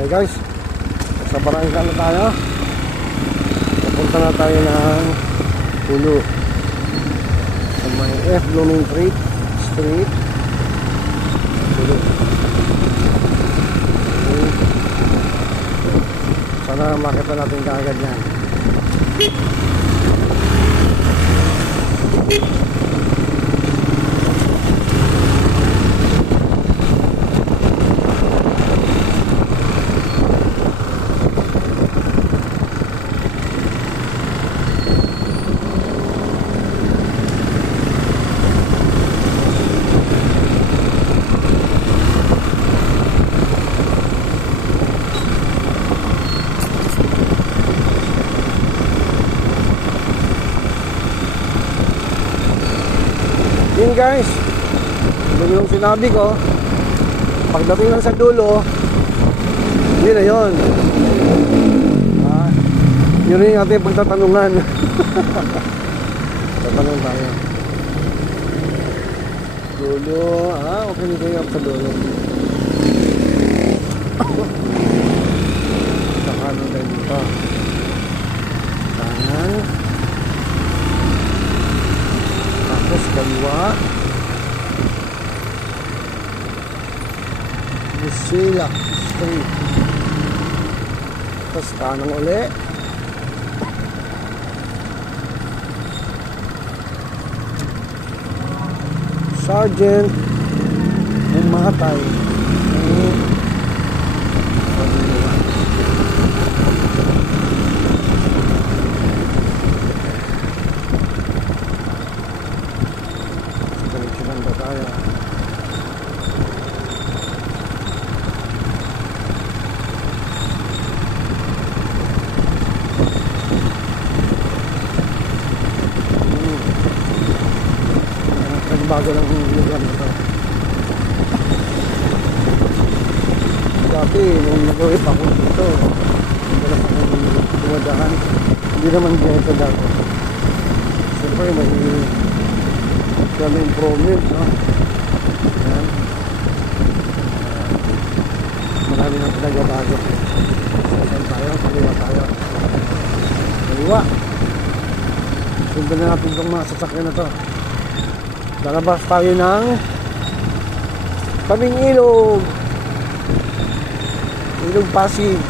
Okay guys, sa barangay na tayo. Papunta na tayo ng Pulo sa may F. Blooming Street Pulo. Sana makita natin kaagad yan. Yun guys, yun yung sinabi ko. Pagdating lang sa dulo, yun na yun. Yun yung ating pagtatanungan. Tatanong tayo. Dulo, okay na kayo sa dulo. Sa kanan tayo dito. Kanan. Tapos kaliwa. Busila Street. Tapos kanang uli. Sergeant Umatay. Bago lang yung lugar na ito. Dati, nung nag-uwi pa ako dito, wala pa akong dumadaan. Hindi naman dito dati. Siyempre, may improvement, no? Ayan. Marami nang pinagabago. Saan tayo? Kaliwa tayo. Kaliwa. Sundan na natin itong mga sasakyan na ito. Lalabas tayo ng Kaming Ilog, Ilog Pasig.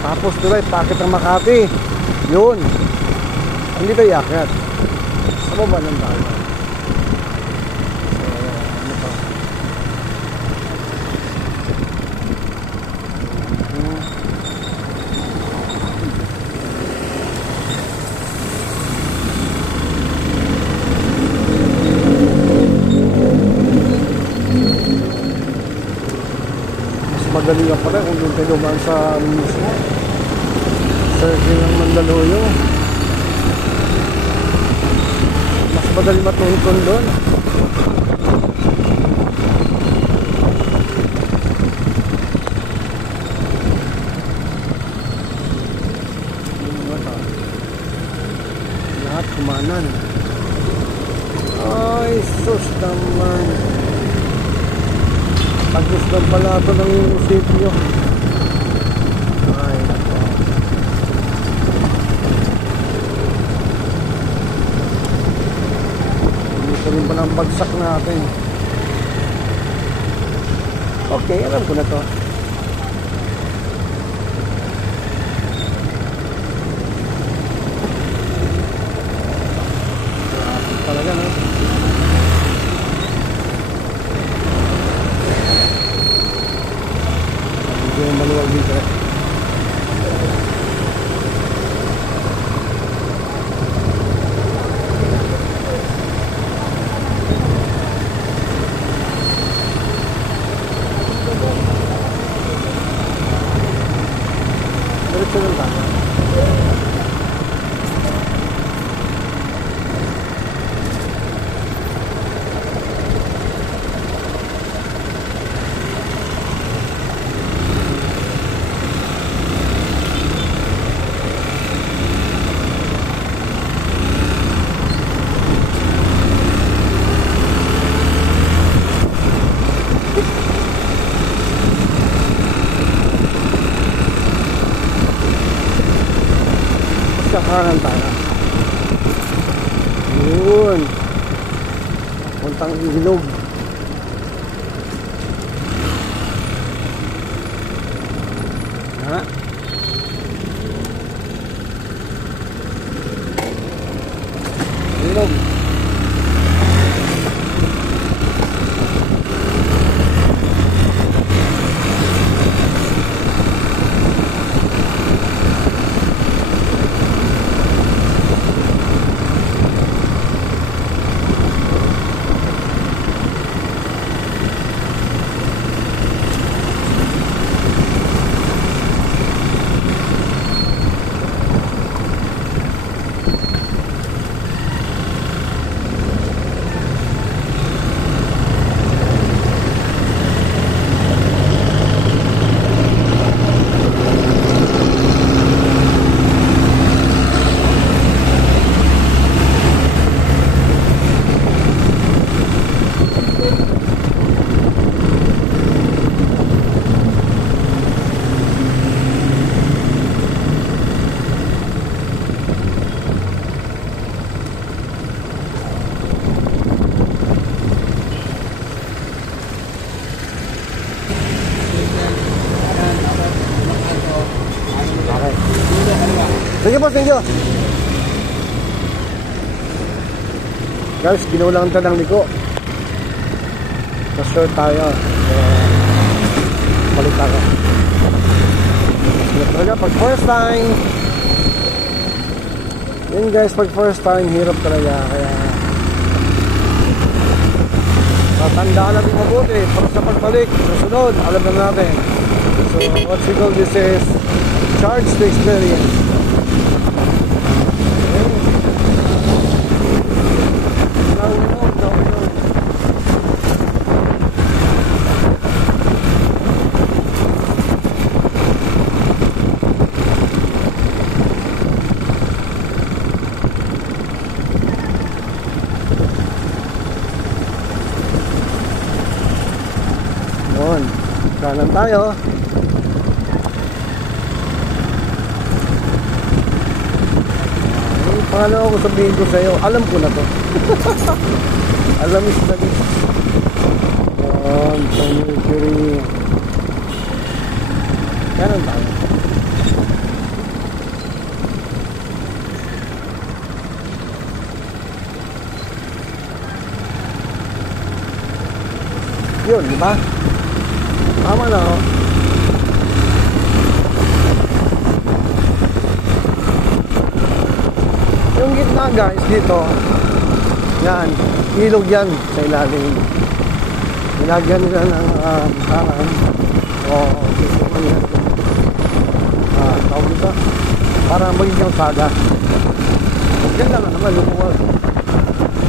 Tapos tuloy pakit ng Makati. Yun. Hindi tayo akyat. Sa baba ng tayo. Ano pa? Madali nga pala kung doon tayo dumaan sa mismo Surfing ng Mandaluyong. Mas madali matuhikon doon. Lahat kumanan. Ay sus naman. Tagos ng pala ito ng sitio. Ay, nako. Dito rin pala ang bagsak natin. Okay, alam ko na to. Talaga na. Yung maluwag dito. Kanan tayo. Yun. Puntang ilog. Ha? Ilog. Sige po, thank you. Guys, ginulang ito ng liko. Na-short tayo. Balik tayo. Hirap talaga pag first time. Yun guys, pag first time, hirap talaga. Kaya tatandaan natin mabuti para sa pagbalik. Susunod, alam na natin. So, what we call this is charge the experience. Yun, kanan tayo. Yung pangalawa ko sabihin ko sa'yo, alam ko na to. Alam is na din. Sa Mercury. Kanan tayo. Yun, di ba? Tama na, oh. Yung gitna guys dito, yan, ilog yan sa ilalim. Nilagyan nila ng parang o tawag nito para maging yung saga. Yan lang naman, lumuwag.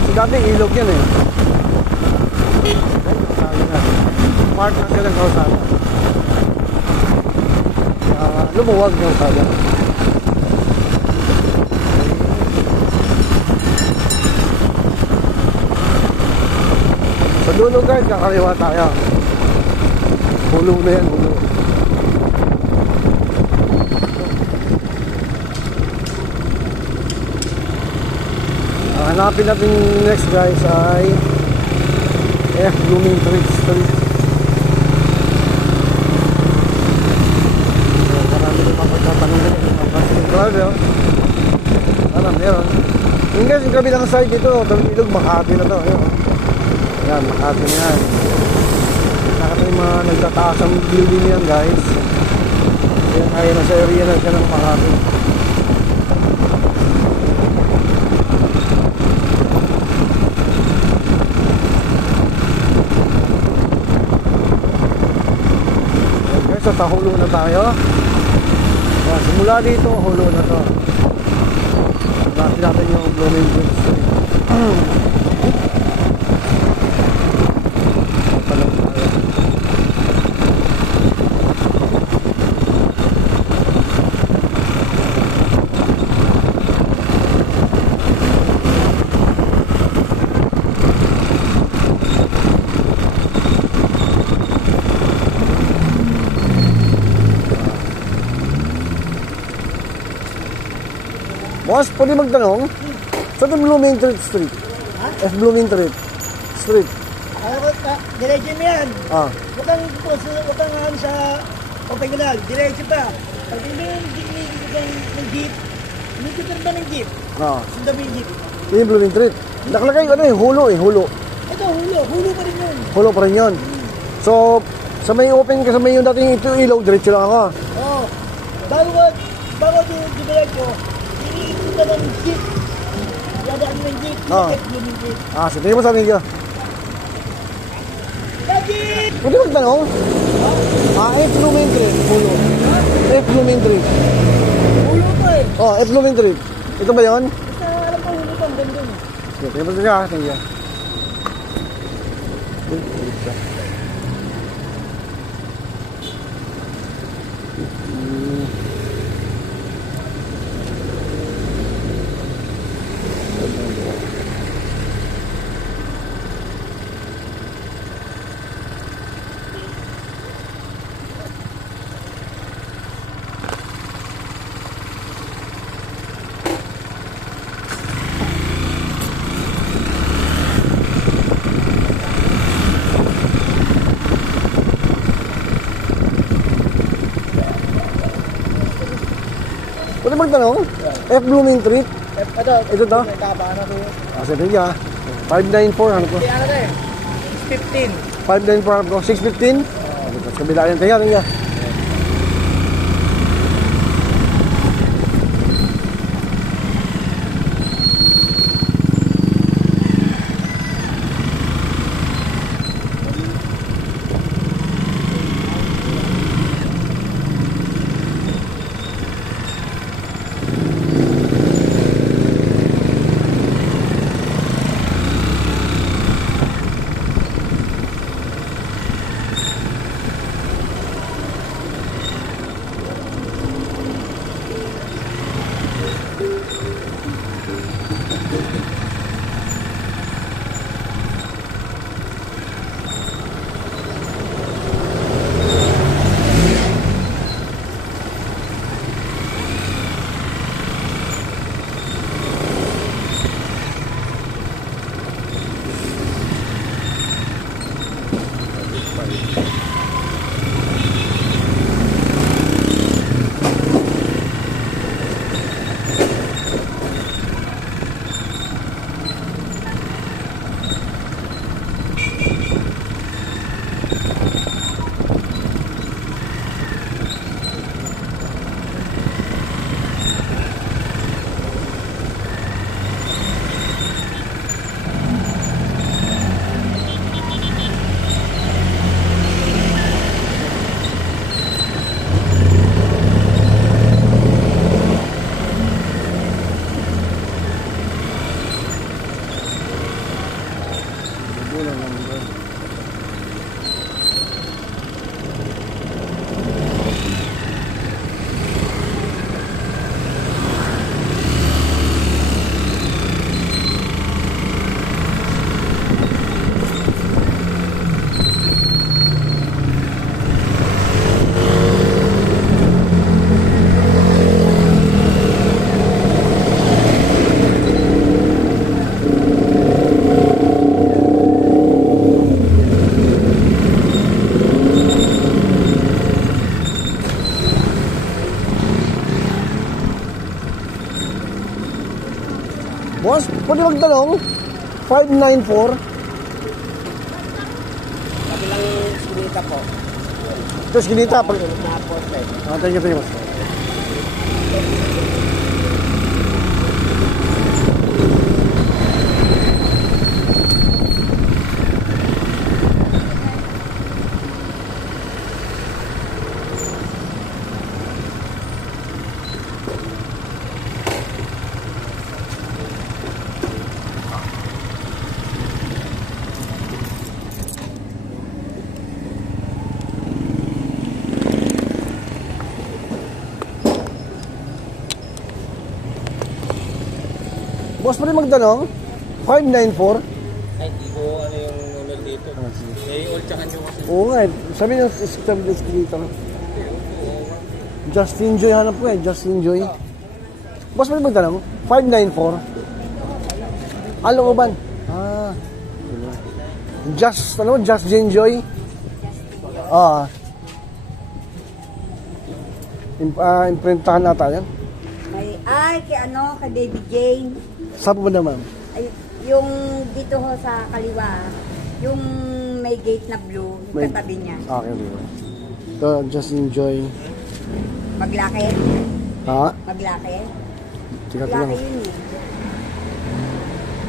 So dati ilog yan eh. Part na siya ng kausada. Lumuwag yung saga. Sa dulo guys, kakaliwa tayo. Hulog na yan, hulog. Hanapin natin next guys ay F. Blooming Street. Marami rin mapagtatanong din ang passing driver. Meron. Yung guys, yung kabilang side dito, Ilog, Makati na to. Yan, Makati na yan. Nakata yung mga nagtataas ang building yan guys. Yan ay nasa area na siya ng Makati. So sa hulo na tayo. Simula dito, hulo na to. Natin natin yung Blooming Street. Boss, pwede magtanong? Sa ito Blooming Street? Ha? Blooming Street. Diretso mo yan. Ah. Huwag kang sa Opengal. Diretso pa. Pag hindi ng jeep, hindi ka ba ng jeep? Ah. Sundan mo yung jeep. Ito yung Blooming Street. Nakalagay ano eh, hulo. Ito, hulo pa rin yun. Hulo pa rin yun. So, sa may open ka, sa may yung dating ito ilaw, diretso lang ako. Oo. Bago diretso, iniikot ka ng jeep. Dadaan mo yung jeep. Blooming Street. Ah, sige, tingin mo sa akin ka. Jeep! Pwede magtanong? Blooming Street, hulo. Blooming Street. Hulo pa eh. Oh, Blooming Street. Ito ba yun? Basta alam ko hulo pa, ganda yun. Sige, tingin mo sa akin ka. Tingin ka. Pwede magtanong? Blooming Street? Ito to? Sige ka. 594, ano ko? Ano to eh? 15. 594, ano ko? 615? Tapos kabila yan. Tingnan ka. Boss, pwede magtanong? 594? Kabilang sinita po. Ito, skinita. Thank you, boss. Boss, pwede magtanong? 594? Ay, hindi ko ano yung number dito. May all tsaka nyo kasi. Oo nga, sabi ng system dito. Justin Joy hanap ko Justin Joy. Boss, may magtanong? 594? Alooban? Ah. Just, Just Enjoy? Ah. Imprintahan nata yan. Kay kay Baby Jane. Saan po ba naman? Ay, yung dito ho sa kaliwa, yung may gate na blue, yung May- katabi niya. Okay. Ito, Just Enjoy. Maglaki. Ha? Maglaki. Teka Maglaki lang. yun eh.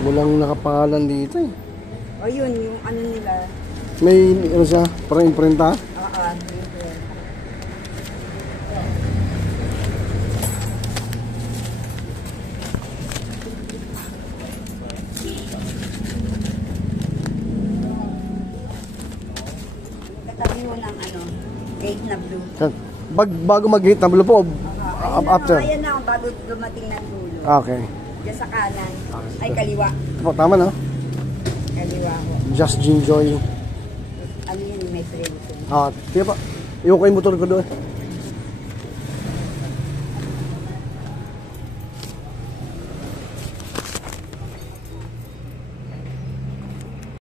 Walang nakapangalan dito eh. O yun, yung ano nila. May, ano siya, parang imprinta? Oo, yun. Katabi mo ng gate na blue. Bago mag-hit na blue po, after. Ayan na, bago dumating ng dulo. Okay. Diyan sa kanan. Ay, kaliwa. Ito po, tama no? Kaliwa ho. Just Enjoy. Ano yun, may friend ko. Ah, tiyo pa. Iwan ko yung motor ko doon.